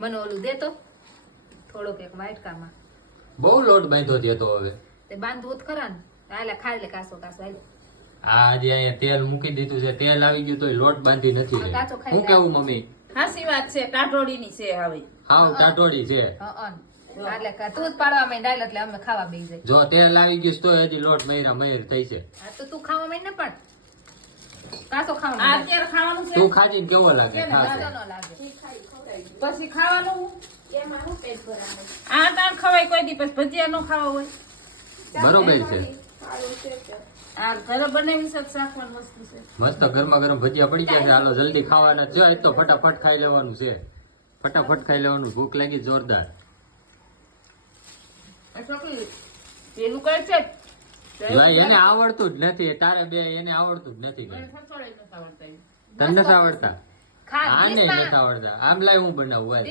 મને ઓલું દે તો થોડોક એક વાટકામાં બહુ લોટ બાંધ્યો છે તો હવે તે બાંધવું જ ખરા ને હાલે ખાઈ લે કાસો કાસો હાલે આ હજી અહીંયા તેલ મૂકી દીધું છે તેલ આવી ગયું તો લોટ બાંધી નથી આ કાચો ખાઈ હું લે. કેવું મમ્મી હાસી વાત છે ટાટોડીની છે હવે હાવ ટાટોડી છે એટલે તું જ પાડવા માંડ એટલે અમે ખાવા બેસી જાય જો તેલ આવી ગયું તો હજી લોટ મહિરા મહિર થઈ છે હા તો તું ખાવા માંડ ને પણ કાસો આ ખાવા માંડ અત્યારે ખાવાનું છે તું ખાજી ને કેવો લાગે કેને ખાશે. કાચો ન લાગે પછી ખાવાનું આ તાર ખવાય કોઈ દી પછી ભજીયા નો ખાવા હોય બરોબર છે આ ઘરે બનાવી છે શાકમાં વસ્તુ છે મસ્ત ગરમા ગરમ ભજીયા પડી ગયા છે હાલો જલ્દી ખાવાના છે આજ તો ફટાફટ ખાઈ લેવાનું છે ફટાફટ ખાઈ લેવાનું ભૂખ લાગી જોરદાર આ છોકરી પેલું કહે છે જો એને આવડતું જ નથી તારે બે એને આવડતું જ નથી મને સસોડાઈ નથી આવડતા. તને નથી આવડતા ખા આને ડીશમાં- નથી આવડતા આમ લાય હું બનાવું હાલ.